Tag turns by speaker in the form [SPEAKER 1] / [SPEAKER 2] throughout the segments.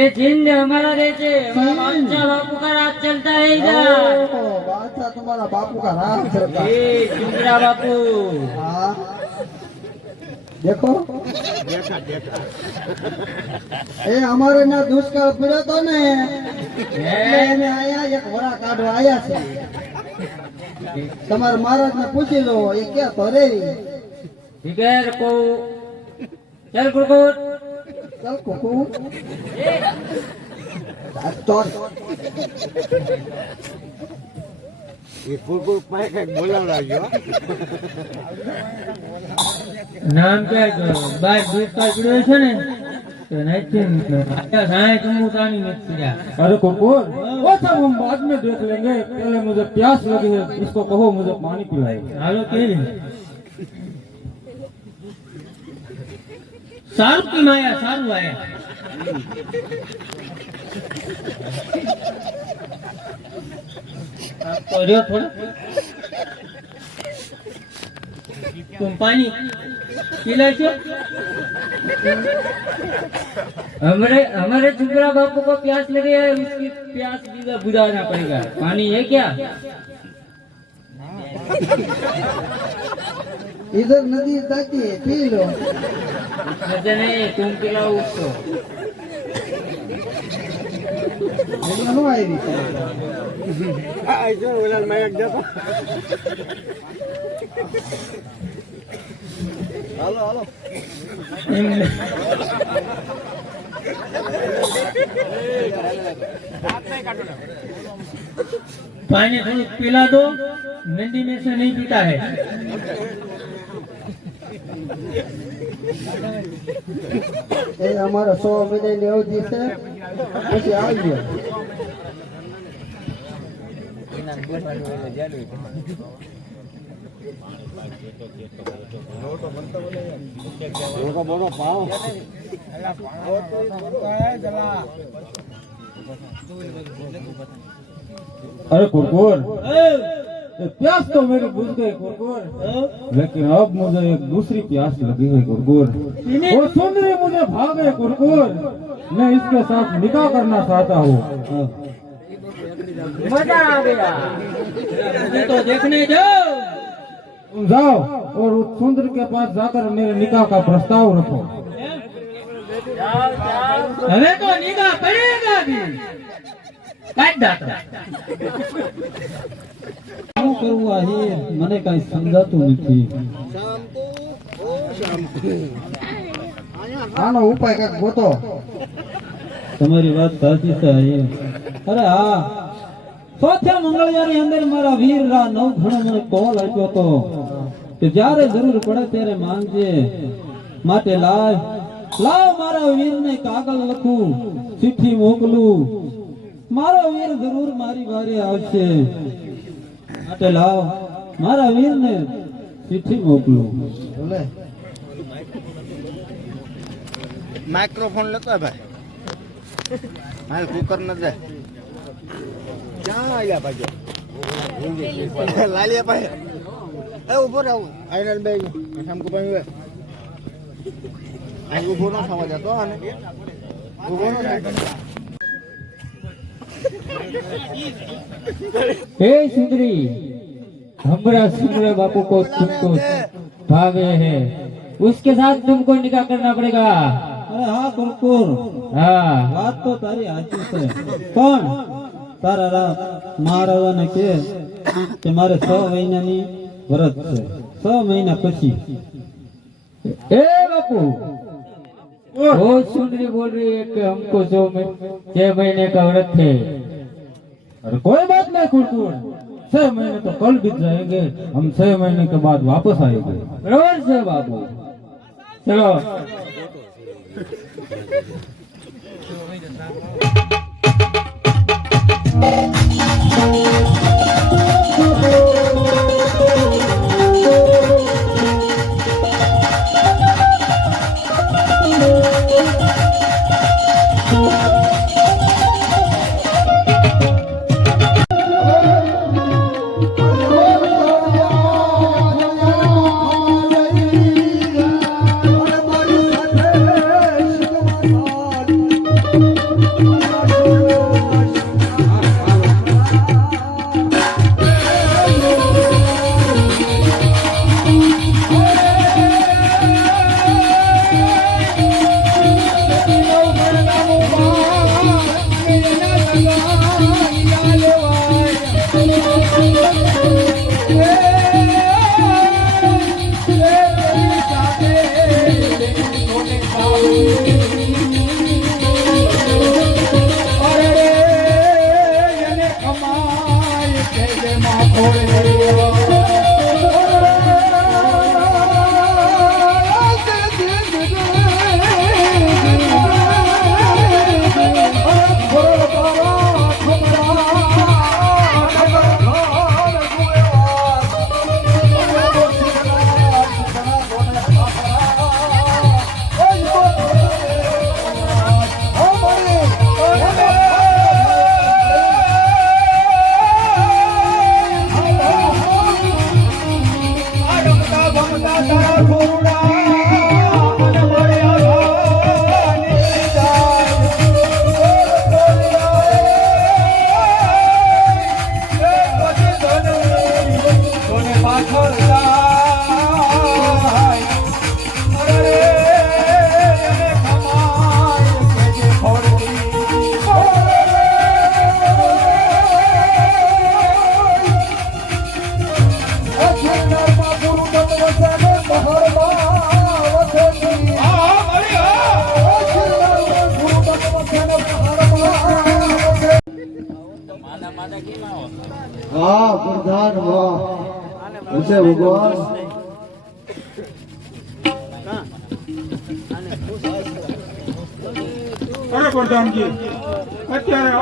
[SPEAKER 1] ये जिंद हमारा रहते हमारा बादशाह बापू का राज चलता रहेगा
[SPEAKER 2] ओहो, बादशाह तुम्हारा बापू का राज चलता है।
[SPEAKER 1] ये चुंदरा बापू
[SPEAKER 2] हाँ देखो એ અમારે ના દુષ્કાળ પડ્યો તો ને એટલે એને આયા એક વરા કાઢવા આયા છે તમારા મહારાજ ને પૂછી લો એ ક્યાં તો રે
[SPEAKER 1] ठीक है रुको चल कुरकुर
[SPEAKER 2] ચાલ કુકુ આ તો
[SPEAKER 1] નામ ક્યાં બાર દુષ્કાળ પડ્યો છે ને તો નથી આયા સાંઈ ચમુતાની નથી પડ્યા
[SPEAKER 3] अरे कुकुर वो सब हम बाद में देख लेंगे पहले मुझे प्यास लगी है इसको कहो मुझे पानी पिलाए
[SPEAKER 1] હાલો કેવી સારું કેમ આયા સારું આયા આ તો રહ્યો થોડો तुम पानी पिलाए क्यों हमारे हमारे चुपरा बापू को प्यास लगी है उसकी प्यास भी बुझाना पड़ेगा पानी है क्या
[SPEAKER 2] इधर नदी ताकि पी लो
[SPEAKER 1] मुझे नहीं तुम पिलाओ उसको
[SPEAKER 2] नो आई रही आई
[SPEAKER 1] जो बोला मैं एक जाता हेलो हेलो आप नहीं काटो ना ભાઈને થોડુંક પીલા દો નંદી મેં સે નહીં પીતા હે.
[SPEAKER 2] એ અમારો સો વિદય લેવો દિવસે પછી આવજો મોટો મોટો પાવ.
[SPEAKER 3] अरे कुकुर ये प्यास तो मेरी बुझ गई कुकुर लेकिन अब मुझे एक दूसरी प्यास लगी है कुकुर वो सुंदरी मुझे भाग भागे कुकुर मैं इसके साथ निकाह करना चाहता हूँ।
[SPEAKER 1] मज़ा आ गया। तो देखने जाओ।
[SPEAKER 3] तुम जाओ और उस सुंदर के पास जाकर मेरे निकाह का प्रस्ताव रखो।
[SPEAKER 1] अरे तो निकाह पड़ेगा भी।
[SPEAKER 3] શું કરવું આ મને કઈ સમજાતું નથી.
[SPEAKER 2] આનો ઉપાય કંઈક ગોતો.
[SPEAKER 3] તમારી વાત સાચી છે અરે હા. ચોથા મંગળવારની અંદર મારા વીર રા નવ ઘણો મને કોલ આપ્યો તો કે જ્યારે જરૂર પડે ત્યારે માંગજે. માટે લાવ. લાવ મારા વીરને કાગળ લખું ચિઠ્ઠી મોકલું. મારો વીર જરૂર મારી વારે આવશે. માટે લાવ, મારા વીરને ચિઠ્ઠી મોકલો.
[SPEAKER 2] ભલે
[SPEAKER 4] માઇક્રોફોન લેતો ભાઈ. મારે કુકર ન જાય. ક્યાં આવ્યા ભાઈ લાલિયા ભાઈ. એ ઊભો રહો. આઈનલ બે સામકુ ભાઈ અહીં ઊભો ન થવા જતો અને ઊભો ન થાય.
[SPEAKER 1] हे सुंदरी हमारा सुंदर बापू को तुमको भागे है उसके साथ तुमको निकाह करना पड़ेगा
[SPEAKER 3] અરે હા કુરકુર
[SPEAKER 1] हाँ
[SPEAKER 3] વાત તો તારી સાચી છે પણ તારા રા મહારાજાને કે કે મારે છ મહિનાની વ્રત છે છ મહિના પછી
[SPEAKER 1] ए बापू वो सुंदरी बोल रही है कि हमको सौ मही- छह महीने का व्रत है
[SPEAKER 3] अरे कोई बात नहीं खुरखुर छह महीने तो कल बीत जाएंगे हम छह महीने के बाद वापस आएंगे
[SPEAKER 1] बराबर से बाबू चलो
[SPEAKER 5] Thank you.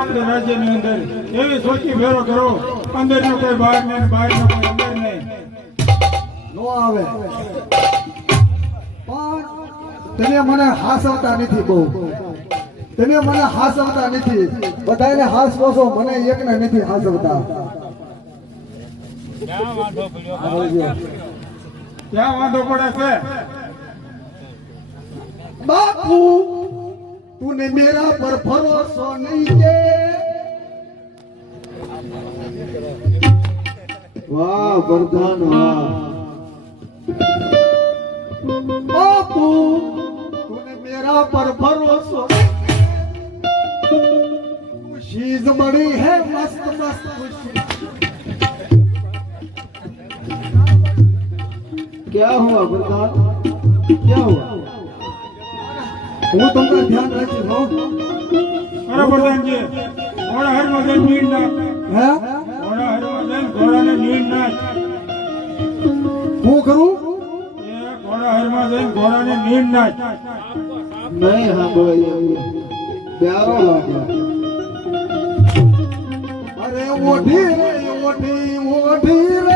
[SPEAKER 5] આપણે રાજ્યની અંદર એવી સોચી ફેરો કરો અંદર નો કોઈ બહાર નહીં બહાર નો કોઈ અંદર નહીં.
[SPEAKER 6] નો આવે. પણ તમે મને હાસવતા નથી બહુ. તમે મને હાસવતા નથી. બધાને હાસવો છો મને એકને નથી હાસવતા.
[SPEAKER 5] ક્યાં વાંધો પડે છે?
[SPEAKER 6] બાપુ! उन्हें मेरा पर भरोसा नहीं है वाह वरदान वाह बापू तूने मेरा पर भरोसा चीज बड़ी है मस्त मस्त खुशी क्या हुआ वरदान क्या हुआ હું તમને ધ્યાન રાખી હો.
[SPEAKER 5] અરે પ્રધાનજી ઘોડા હરમાં જઈને નીર નાખ.
[SPEAKER 6] હે?
[SPEAKER 5] ઘોડા હરમાં જઈને ઘોડાને નીડ નાખ.
[SPEAKER 6] હું કરું?
[SPEAKER 5] એ ઘોડા હરમાં જઈને ઘોડાને નીડ નાખ.
[SPEAKER 6] નહીં હા બોય પ્યારો લાગે. અરે ઓઢી રે ઓઢી ઓઢી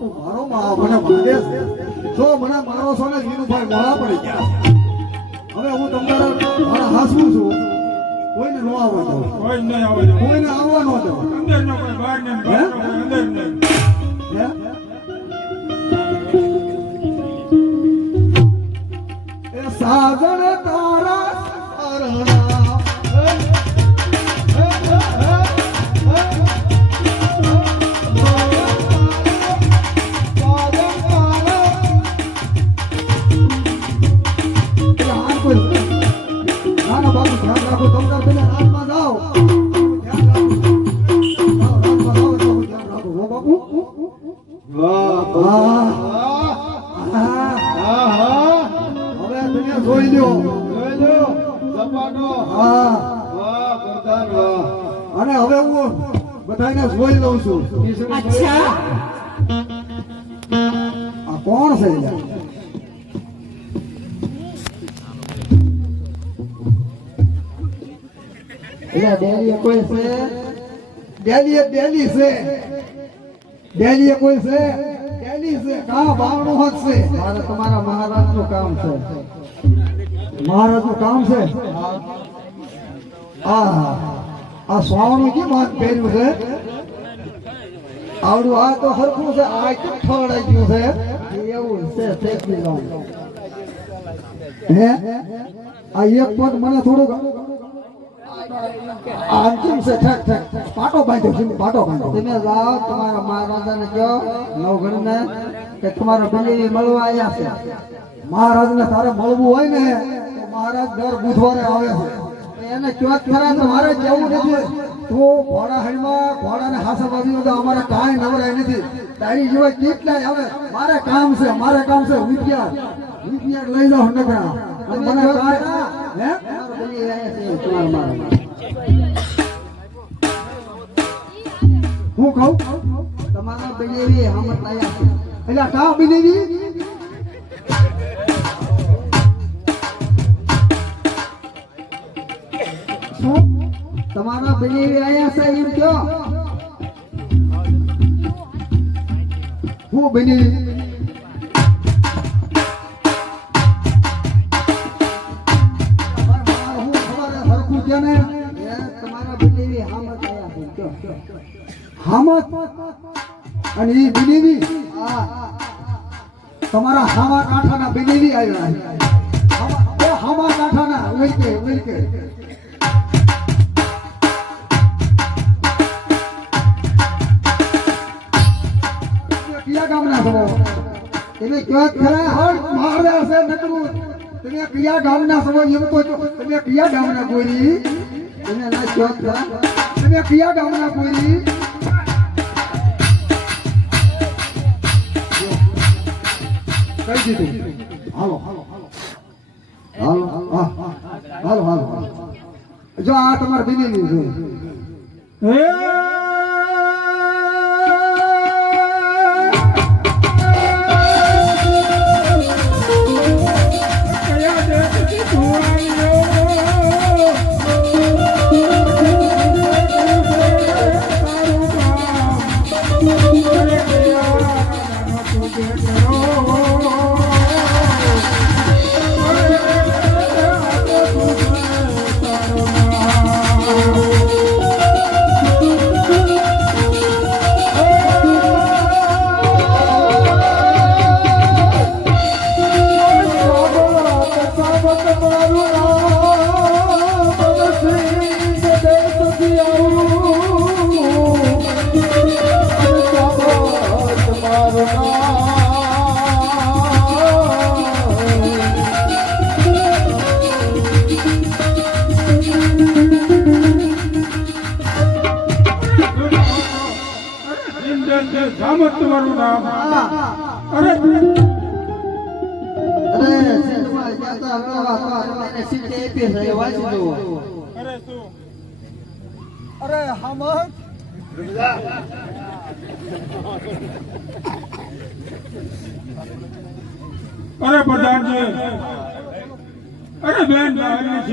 [SPEAKER 6] બાપુ મારો માં મને છે. જો મને મારો છો ને જીનુભાઈ મોડા પડી ગયા. હવે હું તમારા મારા હાસું છું. કોઈને નો આવવા દો
[SPEAKER 5] કોઈ નહીં આવે
[SPEAKER 6] કોઈને આવવા નો દો
[SPEAKER 5] અંદર ન કોઈ બહાર નો અંદર નહીં.
[SPEAKER 6] કોણ છે? એટલે તમારા મહારાજનું કામ છે. મહારાજનું કામ છે? આ આ સ્વામીનું કેમ હાથ પહેર્યું છે? આવડું આ તો હરખું છે. આ કેમ ઠળાઈ ગયું છે? એવું છે ફેંકી દઉં હે? આ એક પગ મને થોડુંક અંતિમ છે ઠેક ઠેક. પાટો બાંધ્યો છે પાટો બાંધ્યો.
[SPEAKER 7] તમે જાઓ તમારા મહારાજાને કહો નવઘણને કે તમારો બનેવી મળવા આવ્યા છે.
[SPEAKER 6] મહારાજને તારે મળવું હોય ને? મહારાજ દર બુધવારે આવે છે.
[SPEAKER 7] એને ક્યાંક ખરા તમારે
[SPEAKER 6] મારે જવું નથી. તું ઘોડા હણમાં ઘોડાને હાસા બાજુ તો અમારે કાંઈ નવરાય નથી. તારી જેવા કેટલાય આવે. મારે કામ છે મારે કામ છે. વિદ્યા વિદ્યા લઈ જાઓ નકરા. મને હું? કહું?
[SPEAKER 7] તમારા બિલેવી હમત લાયા
[SPEAKER 6] એટલે કા બિલેવી શું?
[SPEAKER 7] તમારા બનેવી આવ્યા છે એમ કયો
[SPEAKER 6] હું
[SPEAKER 7] એ બનેવી હમત
[SPEAKER 6] અને બનેવી.
[SPEAKER 7] હા
[SPEAKER 6] તમારા હામા કાંઠાના બિલીવી આવ્યા એ હામા કાંઠાના ઉલકે ઉલકે
[SPEAKER 7] તમે
[SPEAKER 2] કયો ખરા?
[SPEAKER 6] પણ મારે હશે નકરું. તમે કયા ગામના સમય એમ તો તમે કયા ગામના બોરી
[SPEAKER 2] તમે ના કયો ખરા
[SPEAKER 6] તમે કયા ગામના બોરી કઈ દીધું? હાલો હાલો હાલો. હાલો હાલો હાલો જો આ તમારે બીની છે.
[SPEAKER 8] તમારું નામ. અરે
[SPEAKER 2] અરે સેટમાં ગયા તા હળવા તો તમને સીટે આપી છે વાંચી જુઓ.
[SPEAKER 8] અરે શું?
[SPEAKER 9] અરે હમદ?
[SPEAKER 8] અરે પ્રધાનજી. અરે બેન છે.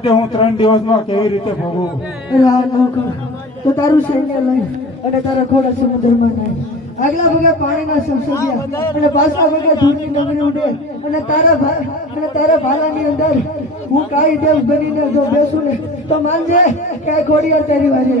[SPEAKER 5] માટે હું ત્રણ દિવસમાં કેવી રીતે ભોગવું?
[SPEAKER 7] તો તારું સૈન્ય લઈ અને તારા ઘોડા સમુદ્રમાં જાય. આગલા ભાગે પાણીના સંસદ્યા અને પાછલા ભાગે ધૂળની નગરી ઉડે અને તારા અને તારા ભાલાની અંદર હું કાઈ દેવ બનીને જો બેસું ને તો માનજે કે ખોડિયાર તારી વારી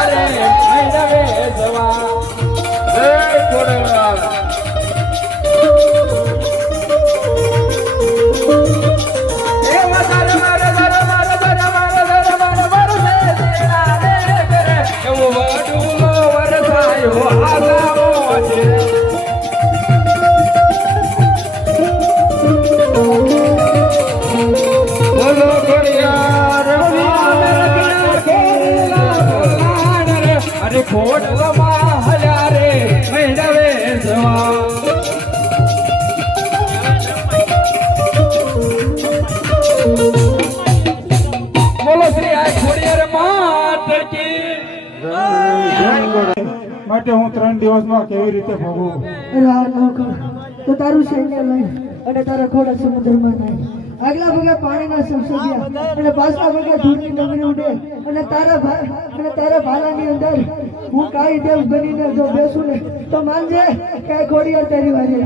[SPEAKER 5] દિવસમાં કેવી રીતે ભોગવું
[SPEAKER 7] તો તારું સૈન્ય લઈ અને તારા ઘોડા સમુદ્રમાં નાય આગલા ભગે પાણીના સંસદિયા અને પાછલા ભાગે ધૂળની ડમરી ઉડે. અને તારા અને તારા ભાલાની અંદર હું કાઈ દેવ બનીને જો બેસું ને તો માનજે કે ખોડિયાર તારી વારી